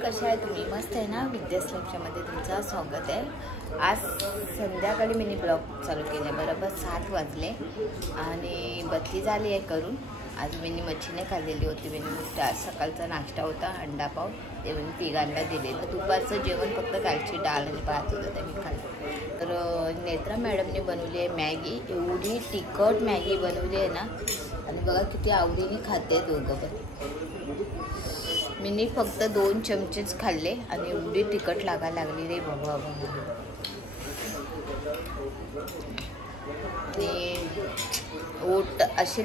कशा आहे तुम्ही? मस्त आहे ना? विद्यास लक्षामध्ये तुमचं स्वागत आहे। आज संध्याकाळी मिनी ब्लॉग चालू केला, बरोबर 7 वाजले आणि बदली झाली आहे करून। आज मिनी मच्छीने खाल्लेली होती। मिनी आज सकाळचा नाश्ता होता अंडा पाव, ते मी तिघांना दिले। तर दुपारचं जेवण फक्त कालची डाळ आणि भात होतं ते मी खाल्लं। तर नेत्रा मॅडमने बनवली आहे मॅगी, एवढी तिखट मॅगी बनवली आहे ना, आणि बघा किती आवडीने खाते दोघं पण। मिनी फक्त 2 चमचेच खाल्ले आणि एवढी तिखट लागायला लागली रे बाबा बाबा। आणि ओट असे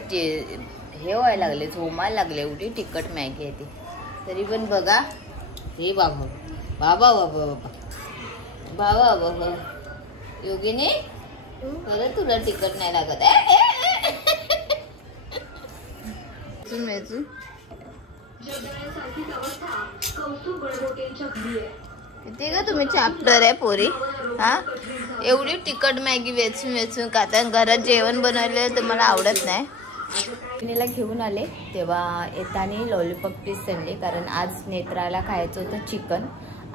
हे व्हायला लागले, झोमायला लागले, एवढी तिखट मॅगी आहे ती। तरी पण बघा रे बाबा बाबा बाबा बाबा बाबा बाबा। योगिनी बरं तुला तिखट नाही लागत आहे? किती का तुम्ही चॅप्टर आहे पोरी, हा? एवढी तिखट मॅगी वेचून वेचून खाता, घरात जेवण बनवलेलं तुम्हाला आवडत नाही। मिनीला घेऊन आले तेव्हा येताना लॉलीपॉप पीस आणले, कारण आज नेत्राला खायचं होतं चिकन,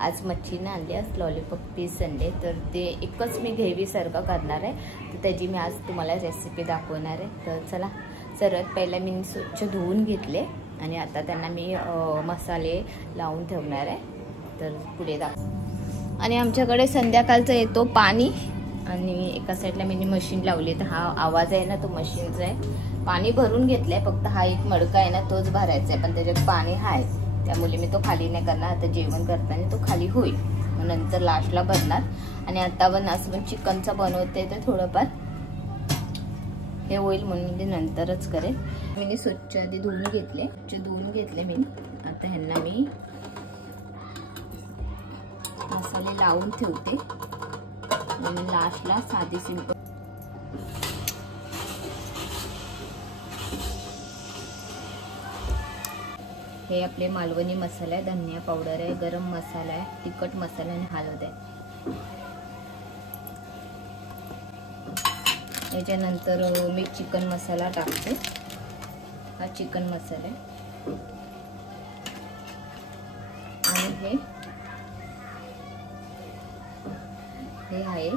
आज मच्छीने आणली, आज लॉलीपॉप पीस आणले। तर ते एकच मी ग्रेव्हीसारखं करणार आहे, तर त्याची मी आज तुम्हाला रेसिपी दाखवणार आहे। तर चला, सर्वात पहिला मी स्वच्छ धुवून घेतले आणि आता त्यांना मी मसाले लावून ठेवणार आहे। तर पुढे दाखव। आणि आमच्याकडे संध्याकाळचं येतो पाणी, आणि एका साईडला मी मशीन लावली, तर हा आवाज आहे ना तो मशीनचा आहे। पाणी भरून घेतलंय, फक्त हा एक मडका आहे ना तोच भरायचा आहे, पण त्याच्यात पाणी आहे, त्यामुळे मी तो खाली नाही करणार। आता जेवण करताना तो खाली होईल, मग नंतर लास्टला भरणार। आणि आता पण असं पण चिकनचा बनवते तर थोडंफार हे होईल म्हणून ते नंतरच करेल। मी स्वच्छ आधी धुवून घेतले मी। आता ह्यांना मी मसाले लावून ठेवते आणि लास्टला साधी सिंपल हे आपले मालवणी मसाला आहे, धनिया पावडर आहे, गरम मसाला आहे, तिखट मसाला आणि हळद आहे। याच्यानंतर मी चिकन मसाला टाकते, हा चिकन मसाला आहे, आणि हे आहे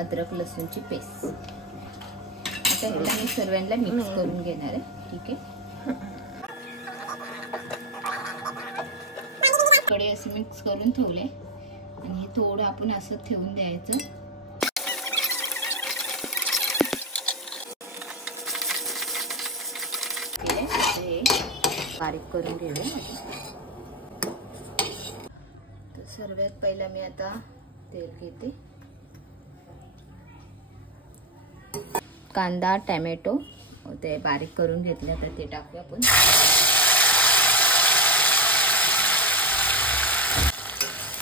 अद्रक लसूणची पेस्ट। आता ह्याला मी सर्वांना मिक्स करून घेणार आहे, ठीक आहे? कडे असे मिक्स करून ठेवले आणि हे थोडं आपण असं ठेवून द्यायचं। बारीक करून घेऊया। तर सर्वात पहिला मी आता तेल घेते, कांदा टोमॅटो ते बारीक करून घेतले, तर ते टाकूया आपण।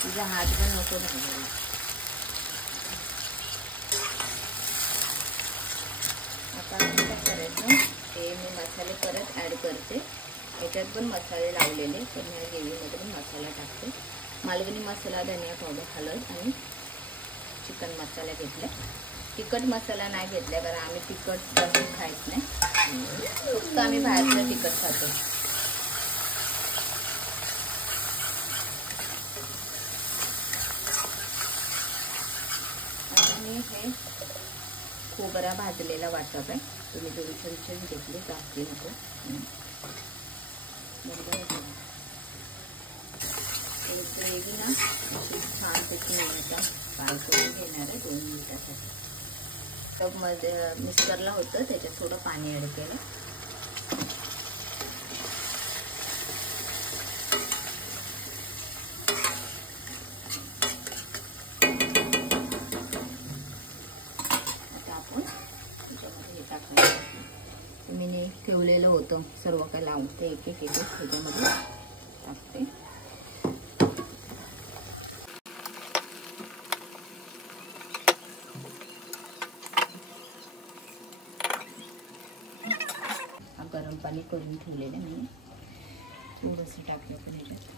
तुझा हात पण नको लागेल। आता काय करायचं, ते मी मसाले परत ऍड करते। याच्यात पण मसाले लावलेले, पण ह्या ग्रेव्हीमध्ये पण मसाला टाकते। मालवणी मसाला, धनिया पावडर, हळद आणि चिकन मसाला घेतला। तिखट मसाला नाही घेतला, कारण आम्ही तिखट जास्त खायच नाही, फक्त आम्ही बाहेरचं तिखट खातो। आता मी हे खोबरा भाजलेला वाटप आहे, तुम्ही 2 चमचे घेतले, जास्त नको। ग्रेव्ही ना छान त्याची फ्राय करून घेणार आहे 2 मिनिटासाठी। टबमध्ये मिक्सरला होतं, त्याच्यात थोडं पाणी ॲड केलं। आता आपण त्याच्यामध्ये हे टाकायचं, मी ठेवलेलं होतं सर्व काय लावून, ते एक एक ह्याच्यामध्ये टाकते। गरम पाणी करून ठेवलेलं मी थोडंसं टाकलं पण ह्याच्यात।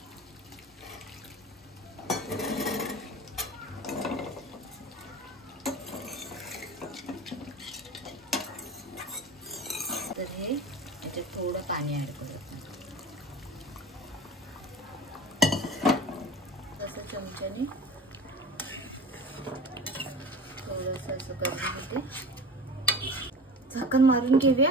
तर हे याच्यात थोडं पाणी ॲड करत, चमच्याने थोडंसं असं करून घेते. झाकण मारून घेऊया.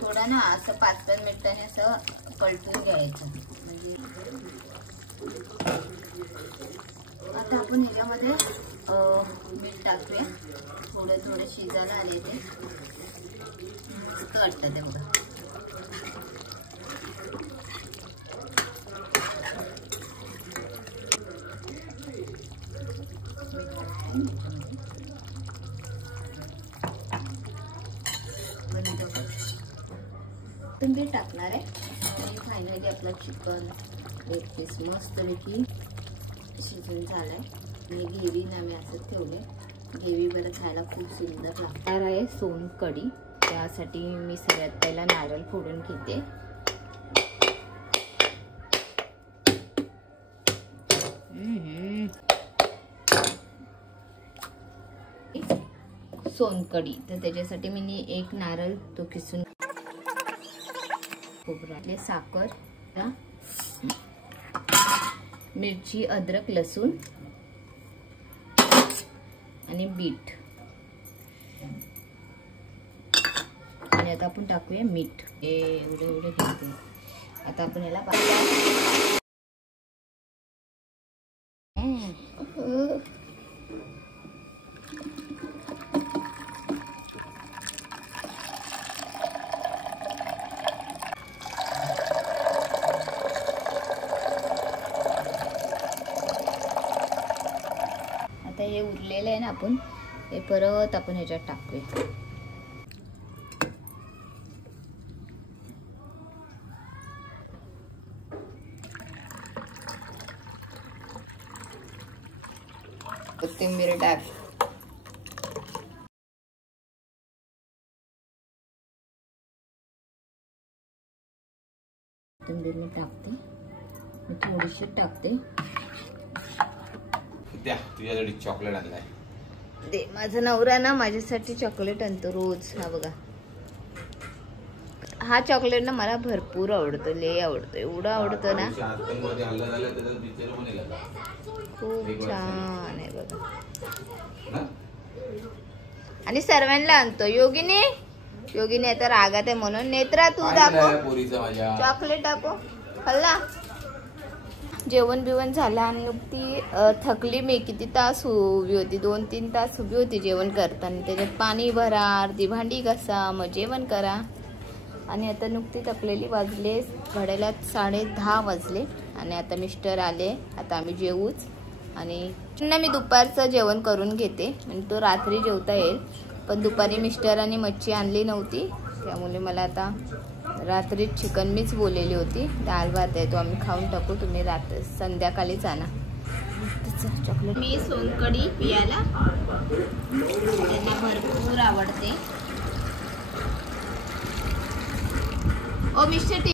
थोडा ना असं 5-5 मिनिटांनी असं पलटून घ्यायचं. म्हणजे आता आपण ह्याच्यामध्ये मीठ टाकूया. थोडं थोडं शिजायला आले ते मस्त वाटतं ते बघा. तुम्ही टाकणार आहे आणि फायनली आपला चिकन एक पीस मस्तपैकी शिजून झालाय. आणि ग्रेव्हीने आम्ही असं ठेवले. ग्रेव्ही बरं खायला खूप सुंदर लागणार आहे. सोनकढी त्यासाठी मी सगळ्यात पहिला नारळ फोडून घेते. सोनकढी तर त्याच्यासाठी मी एक नारळ तो किसून, खोबरे, साखर, मिरची, अद्रक, लसूण आणि बीट. आणि आता आपण टाकूया मीठ. एवढे एवढे घेते. आता आपण याला हे उरलेलं आहे ना, आपण हे परत आपण ह्याच्यात टाकूया. कोथिंबीर टाक. कोथिंबीर मी टाकते. मी थोडीशी टाकते. तुझ्यासाठी चॉकलेट आणलाय. दे. माझा नवरा ना माझ्यासाठी चॉकलेट आणतो रोज. हा बघा, हा चॉकलेट ना मला भरपूर आवडतो. लय आवडतो. एवढं आवडतं ना, खूप छान आहे बघा. आणि सर्वांना आणतो. योगिनी आता रागात आहे म्हणून. नेत्रा तू दाखव चॉकलेट दाखव. खाल्ला. जेवण बिवण झालं आणि नुकती थकली मी. किती तास उभी होती, 2-3 तास उभी होती जेवण करताना. त्याच्यात पाणी भरा, अर्धी भांडी घासा, मग जेवण करा. आणि आता नुकती थकलेली. वाजले घड्याला 10:30 वाजले. आणि आता मिस्टर आले. आता आम्ही जेवूच. आणि त्यांना मी दुपारचं जेवण करून घेते म्हणजे तो रात्री जेवता येईल. पण दुपारी मिस्टरांनी मच्छी आणली नव्हती, त्यामुळे मला आता रात्री चिकन मीच बोललेली होती. दाल भात आहे तो आम्ही खाऊन टाकू. तुम्ही संध्याकाळीच आणा. चॉकलेट. मी सोनकढी पियाला त्यांना भरपूर आवडते. ओ मिस्टर.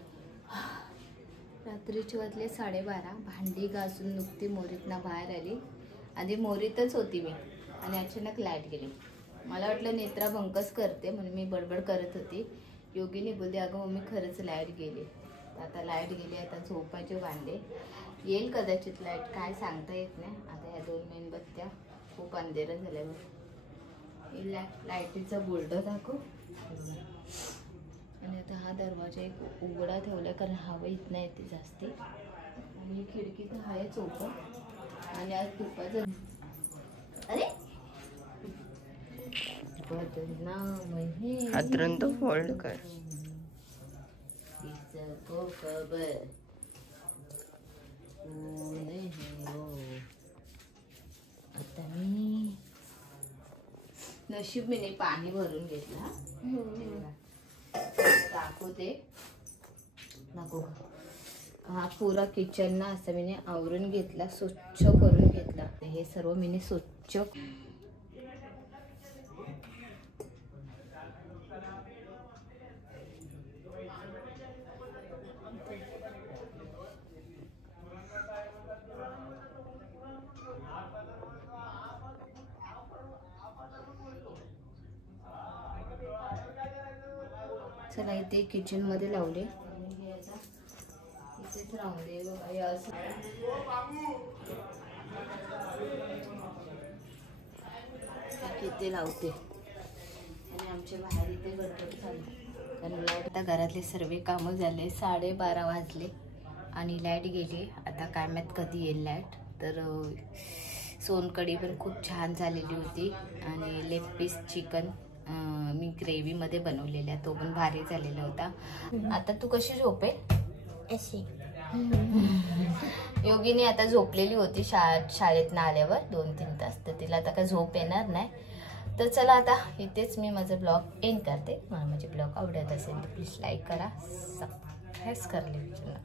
रात्रीचे वाजले 12:30. भांडी घासून नुकती मोरीतनं बाहेर आली. आधी मोरीतच होती मी आणि अचानक लाईट गेली. मला वाटलं नेत्रा भंकस करते म्हणून मी बडबड करत होती. योगिनी बोलते अगं मम्मी खरंच लाईट गेली. आता लाईट गेली. आता झोपायचे वांदे. येईल कदाचित लाईट, काय सांगता येत नाही. आता ह्या 2 मेणबत्त्या खूप अंधेरं झाल्या बघ. लाईटीचा बोर्ड दाखव. आणि आता हा दरवाजा एक उघडा ठेवला कारण हवा इथं नाही येते जास्ती. आणि खिडकी तर आहेच ओपन. आणि आज तुपाचं अरे हातरून तो फोल्ड कर. आता मी नशीब मी पाणी भरून घेतला. दाखवते नको. हा पुरा किचन ना असं मी आवरून घेतला, स्वच्छ करून घेतला. हे सर्व मी स्वच्छ चला इथे किचन मध्ये लावले, इथेच राहून दे बघा. हे असं इथे लावते आणि आमच्या बाहेर इथे गडबड चालू, कारण लाईट आता घरातले सर्व कामं झाले. 12:30 वाजले आणि लाईट गेली. आता काय माहित कधी येईल लाईट. तर सोनकढी पण खूप छान झालेली होती आणि लेग पीस चिकन मी ग्रेव्हीमध्ये बनवलेला, तो पण भारी झालेला होता. आता तू कशी झोपेल अशी? योगिनी आता झोपलेली होती शाळेतनं आल्यावर 2-3 तास, तर तिला आता काय झोप येणार नाही. तर चला आता इथेच मी माझा ब्लॉग एंड करते. मला माझे ब्लॉग आवडत असेल तर प्लीज लाईक करा, सबस्क्राईब करा.